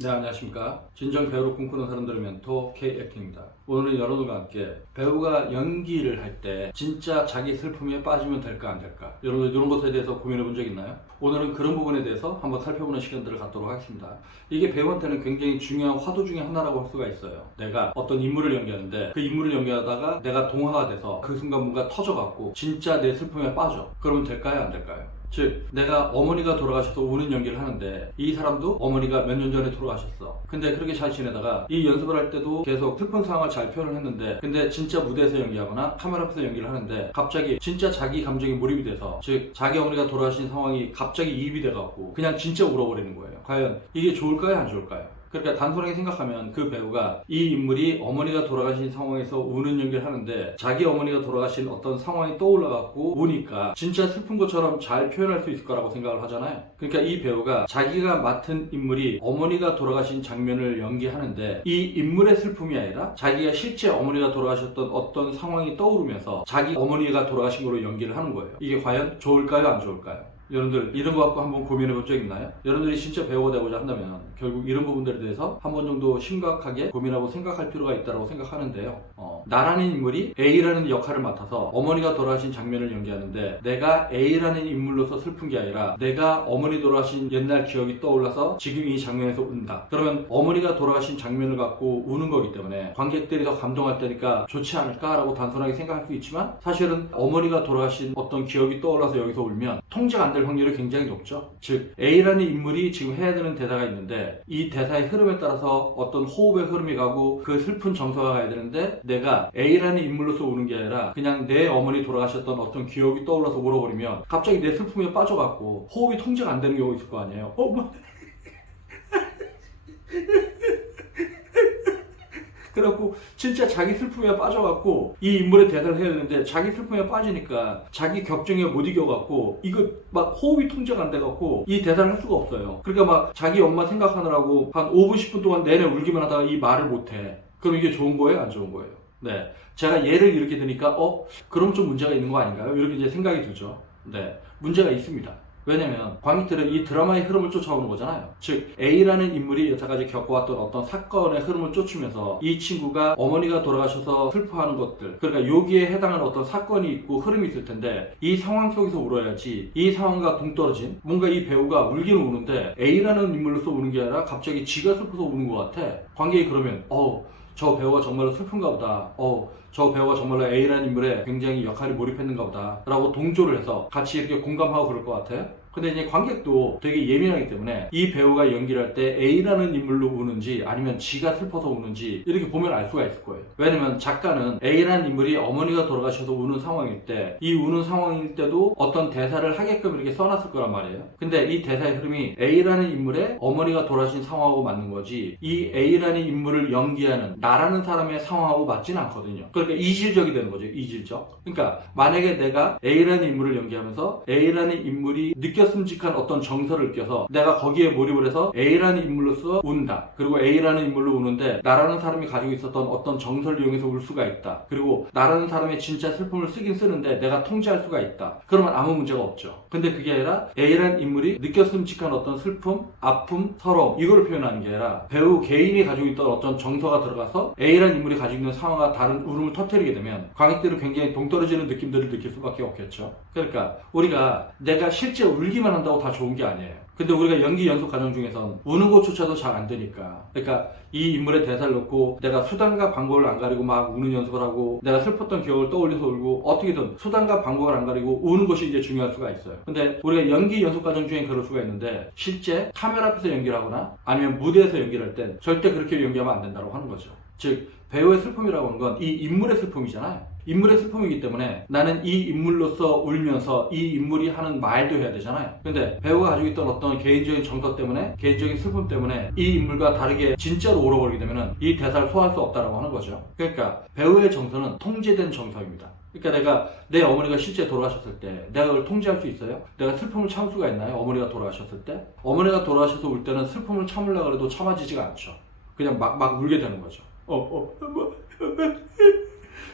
네, 안녕하십니까. 진정 배우를 꿈꾸는 사람들의 멘토 K액팅입니다. 오늘은 여러분과 함께 배우가 연기를 할 때 진짜 자기 슬픔에 빠지면 될까 안 될까, 여러분들 이런 것에 대해서 고민해 본 적 있나요? 오늘은 그런 부분에 대해서 한번 살펴보는 시간들을 갖도록 하겠습니다. 이게 배우한테는 굉장히 중요한 화두 중에 하나라고 할 수가 있어요. 내가 어떤 인물을 연기하는데 그 인물을 연기하다가 내가 동화가 돼서 그 순간 뭔가 터져갖고 진짜 내 슬픔에 빠져. 그러면 될까요 안 될까요? 즉, 내가 어머니가 돌아가셔서 우는 연기를 하는데 이 사람도 어머니가 몇 년 전에 돌아가셨어. 근데 그렇게 잘 지내다가 이 연습을 할 때도 계속 슬픈 상황을 잘 표현을 했는데, 근데 진짜 무대에서 연기하거나 카메라 앞에서 연기를 하는데 갑자기 진짜 자기 감정에 몰입이 돼서, 즉 자기 어머니가 돌아가신 상황이 갑자기 이입이 돼갖고 그냥 진짜 울어버리는 거예요. 과연 이게 좋을까요 안 좋을까요? 그러니까 단순하게 생각하면 그 배우가 이 인물이 어머니가 돌아가신 상황에서 우는 연기를 하는데 자기 어머니가 돌아가신 어떤 상황이 떠올라갖고 우니까 진짜 슬픈 것처럼 잘 표현할 수 있을 거라고 생각을 하잖아요. 그러니까 이 배우가 자기가 맡은 인물이 어머니가 돌아가신 장면을 연기하는데 이 인물의 슬픔이 아니라 자기가 실제 어머니가 돌아가셨던 어떤 상황이 떠오르면서 자기 어머니가 돌아가신 거로 연기를 하는 거예요. 이게 과연 좋을까요 안 좋을까요? 여러분들 이런 거 갖고 한번 고민해 본 적 있나요? 여러분들이 진짜 배우가 되고자 한다면 결국 이런 부분들에 대해서 한 번 정도 심각하게 고민하고 생각할 필요가 있다고 생각하는데요. 나라는 인물이 A라는 역할을 맡아서 어머니가 돌아가신 장면을 연기하는데 내가 A라는 인물로서 슬픈 게 아니라 내가 어머니 돌아가신 옛날 기억이 떠올라서 지금 이 장면에서 운다. 그러면 어머니가 돌아가신 장면을 갖고 우는 거기 때문에 관객들이 더 감동할 때니까 좋지 않을까라고 단순하게 생각할 수 있지만, 사실은 어머니가 돌아가신 어떤 기억이 떠올라서 여기서 울면 통제가 안 될 확률이 굉장히 높죠. 즉 A라는 인물이 지금 해야 되는 대사가 있는데 이 대사의 흐름에 따라서 어떤 호흡의 흐름이 가고 그 슬픈 정서가 가야 되는데 내가 A라는 인물로서 우는 게 아니라 그냥 내 어머니 돌아가셨던 어떤 기억이 떠올라서 울어버리면 갑자기 내 슬픔에 빠져갖고 호흡이 통제가 안 되는 경우가 있을 거 아니에요. 그래갖고 진짜 자기 슬픔에 빠져갖고 이 인물의 대사를 해야 되는데 자기 슬픔에 빠지니까 자기 격정에 못 이겨갖고 이거 막 호흡이 통제가 안 돼갖고 이 대사를 할 수가 없어요. 그러니까 막 자기 엄마 생각하느라고 한 5분 10분 동안 내내 울기만 하다가 이 말을 못해. 그럼 이게 좋은 거예요 안 좋은 거예요? 네, 제가 예를 이렇게 드니까 그럼 좀 문제가 있는 거 아닌가요? 이렇게 이제 생각이 들죠. 네, 문제가 있습니다. 왜냐면 관객들은 이 드라마의 흐름을 쫓아오는 거잖아요. 즉 A라는 인물이 여태까지 겪어왔던 어떤 사건의 흐름을 쫓으면서 이 친구가 어머니가 돌아가셔서 슬퍼하는 것들, 그러니까 여기에 해당하는 어떤 사건이 있고 흐름이 있을 텐데 이 상황 속에서 울어야지, 이 상황과 동떨어진 뭔가 이 배우가 울기는 우는데 A라는 인물로서 우는 게 아니라 갑자기 지가 슬퍼서 우는 것 같아. 관객이 그러면 저 배우가 정말로 슬픈가 보다. 저 배우가 정말로 A라는 인물에 굉장히 역할이 몰입했는가 보다 라고 동조를 해서 같이 이렇게 공감하고 그럴 것 같아요. 근데 이제 관객도 되게 예민하기 때문에 이 배우가 연기를 할 때 A라는 인물로 우는지 아니면 지가 슬퍼서 우는지 이렇게 보면 알 수가 있을 거예요. 왜냐면 작가는 A라는 인물이 어머니가 돌아가셔서 우는 상황일 때, 이 우는 상황일 때도 어떤 대사를 하게끔 이렇게 써놨을 거란 말이에요. 근데 이 대사의 흐름이 A라는 인물의 어머니가 돌아가신 상황하고 맞는 거지, 이 A라는 인물을 연기하는 나라는 사람의 상황하고 맞지는 않거든요. 그러니까 이질적이 되는 거죠. 이질적. 그러니까 만약에 내가 A라는 인물을 연기하면서 A라는 인물이 느꼈음직한 어떤 정서를 느껴서 내가 거기에 몰입을 해서 A라는 인물로서 운다. 그리고 A라는 인물로 우는데 나라는 사람이 가지고 있었던 어떤 정서를 이용해서 울 수가 있다. 그리고 나라는 사람의 진짜 슬픔을 쓰긴 쓰는데 내가 통제할 수가 있다. 그러면 아무 문제가 없죠. 근데 그게 아니라 A라는 인물이 느꼈음직한 어떤 슬픔, 아픔, 서러움, 이걸 표현하는 게 아니라 배우 개인이 가지고 있던 어떤 정서가 들어가서 A라는 인물이 가지고 있는 상황과 다른 울음을 터뜨리게 되면 관객들은 굉장히 동떨어지는 느낌들을 느낄 수밖에 없겠죠. 그러니까 우리가 내가 실제 울기만 한다고 다 좋은 게 아니에요. 근데 우리가 연기 연습 과정 중에선 우는 것조차도 잘 안 되니까, 그러니까 이 인물의 대사를 넣고 내가 수단과 방법을 안 가리고 막 우는 연습을 하고 내가 슬펐던 기억을 떠올려서 울고 어떻게든 수단과 방법을 안 가리고 우는 것이 이제 중요할 수가 있어요. 근데 우리가 연기 연습 과정 중에 그럴 수가 있는데 실제 카메라 앞에서 연기를 하거나 아니면 무대에서 연기를 할 땐 절대 그렇게 연기하면 안 된다고 하는 거죠. 즉 배우의 슬픔이라고 하는 건 이 인물의 슬픔이잖아요. 인물의 슬픔이기 때문에 나는 이 인물로서 울면서 이 인물이 하는 말도 해야 되잖아요. 근데 배우가 가지고 있던 어떤 개인적인 정서 때문에, 개인적인 슬픔 때문에 이 인물과 다르게 진짜로 울어버리게 되면 이 대사를 소화할 수 없다고 하는 거죠. 그러니까 배우의 정서는 통제된 정서입니다. 그러니까 내가 내 어머니가 실제 돌아가셨을 때 내가 그걸 통제할 수 있어요? 내가 슬픔을 참을 수가 있나요? 어머니가 돌아가셨을 때? 어머니가 돌아가셔서 울 때는 슬픔을 참으려고 해도 참아지지가 않죠. 그냥 막 울게 되는 거죠.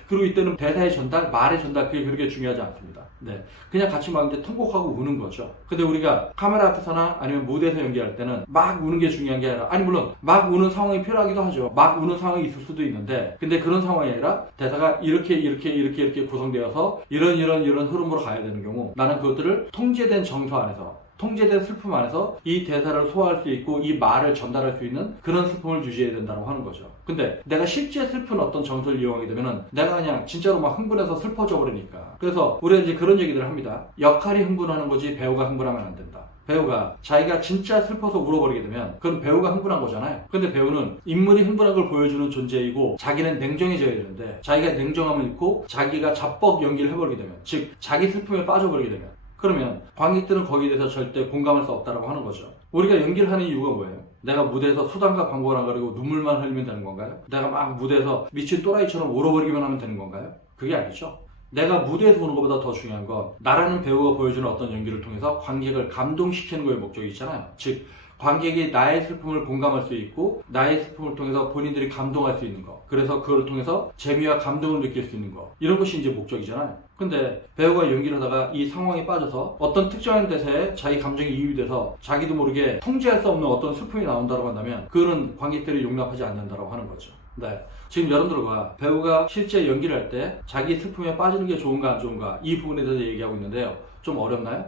그리고 이때는 대사의 전달, 말의 전달 그게 그렇게 중요하지 않습니다. 네, 그냥 같이 막 이제 통곡하고 우는 거죠. 근데 우리가 카메라 앞에서나 아니면 무대에서 연기할 때는 막 우는 게 중요한 게 아니라, 아니 물론 막 우는 상황이 필요하기도 하죠. 막 우는 상황이 있을 수도 있는데, 근데 그런 상황이 아니라 대사가 이렇게 구성되어서 이런 흐름으로 가야 되는 경우, 나는 그것들을 통제된 정서 안에서, 통제된 슬픔 안에서 이 대사를 소화할 수 있고 이 말을 전달할 수 있는 그런 슬픔을 유지해야 된다고 하는 거죠. 근데 내가 실제 슬픈 어떤 정서를 이용하게 되면은 내가 그냥 진짜로 막 흥분해서 슬퍼져 버리니까. 그래서 우리가 이제 그런 얘기들을 합니다. 역할이 흥분하는 거지 배우가 흥분하면 안 된다. 배우가 자기가 진짜 슬퍼서 울어버리게 되면 그건 배우가 흥분한 거잖아요. 근데 배우는 인물이 흥분한 걸 보여주는 존재이고 자기는 냉정해져야 되는데, 자기가 냉정함을 잃고 자기가 자뻑 연기를 해버리게 되면, 즉 자기 슬픔에 빠져버리게 되면, 그러면 관객들은 거기에 대해서 절대 공감할 수 없다고 하는 거죠. 우리가 연기를 하는 이유가 뭐예요? 내가 무대에서 수단과 방법을 안 가리고 눈물만 흘리면 되는 건가요? 내가 막 무대에서 미친 또라이처럼 울어버리기만 하면 되는 건가요? 그게 아니죠. 내가 무대에서 오는 것보다 더 중요한 건 나라는 배우가 보여주는 어떤 연기를 통해서 관객을 감동시키는 거에 목적이 있잖아요. 즉 관객이 나의 슬픔을 공감할 수 있고 나의 슬픔을 통해서 본인들이 감동할 수 있는 거, 그래서 그걸 통해서 재미와 감동을 느낄 수 있는 거, 이런 것이 이제 목적이잖아요. 근데 배우가 연기를 하다가 이 상황에 빠져서 어떤 특정한 대사에 자기 감정이 이입이 돼서 자기도 모르게 통제할 수 없는 어떤 슬픔이 나온다고 한다면 그거는 관객들이 용납하지 않는다고 하는 거죠. 네, 지금 여러분들과 배우가 실제 연기를 할 때 자기 슬픔에 빠지는 게 좋은가 안 좋은가, 이 부분에 대해서 얘기하고 있는데요. 좀 어렵나요?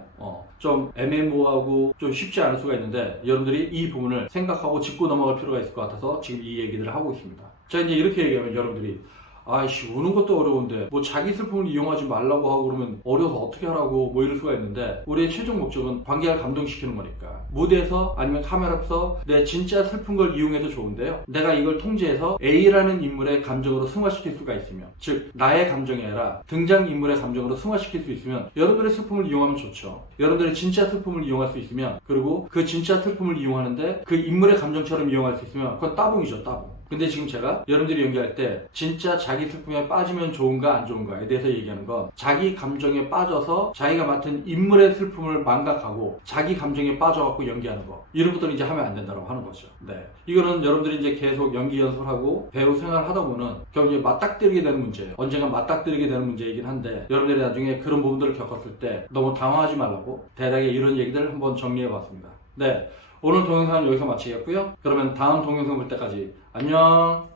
좀 애매모호하고 좀 쉽지 않을 수가 있는데 여러분들이 이 부분을 생각하고 짚고 넘어갈 필요가 있을 것 같아서 지금 이 얘기들을 하고 있습니다. 자, 이제 이렇게 얘기하면 여러분들이 아이씨 우는 것도 어려운데 뭐 자기 슬픔을 이용하지 말라고 하고 그러면 어려서 어떻게 하라고 뭐 이럴 수가 있는데, 우리의 최종 목적은 관객을 감동시키는 거니까 무대에서 아니면 카메라 앞에서 내 진짜 슬픈 걸 이용해도 좋은데요, 내가 이걸 통제해서 A라는 인물의 감정으로 승화시킬 수가 있으면, 즉 나의 감정이 아니라 등장인물의 감정으로 승화시킬 수 있으면 여러분들의 슬픔을 이용하면 좋죠. 여러분들의 진짜 슬픔을 이용할 수 있으면, 그리고 그 진짜 슬픔을 이용하는데 그 인물의 감정처럼 이용할 수 있으면 그건 따봉이죠, 따봉. 근데 지금 제가 여러분들이 연기할 때 진짜 자기 슬픔에 빠지면 좋은가 안 좋은가에 대해서 얘기하는 건, 자기 감정에 빠져서 자기가 맡은 인물의 슬픔을 망각하고 자기 감정에 빠져갖고 연기하는 거, 이런 것들은 이제 하면 안 된다고 하는 거죠. 네, 이거는 여러분들이 이제 계속 연기 연습을 하고 배우 생활을 하다 보면 결국 이제 맞닥뜨리게 되는 문제예요. 언젠가 맞닥뜨리게 되는 문제이긴 한데, 여러분들이 나중에 그런 부분들을 겪었을 때 너무 당황하지 말라고 대략의 이런 얘기들을 한번 정리해 봤습니다. 네, 오늘 동영상은 여기서 마치겠고요. 그러면 다음 동영상 볼 때까지 안녕.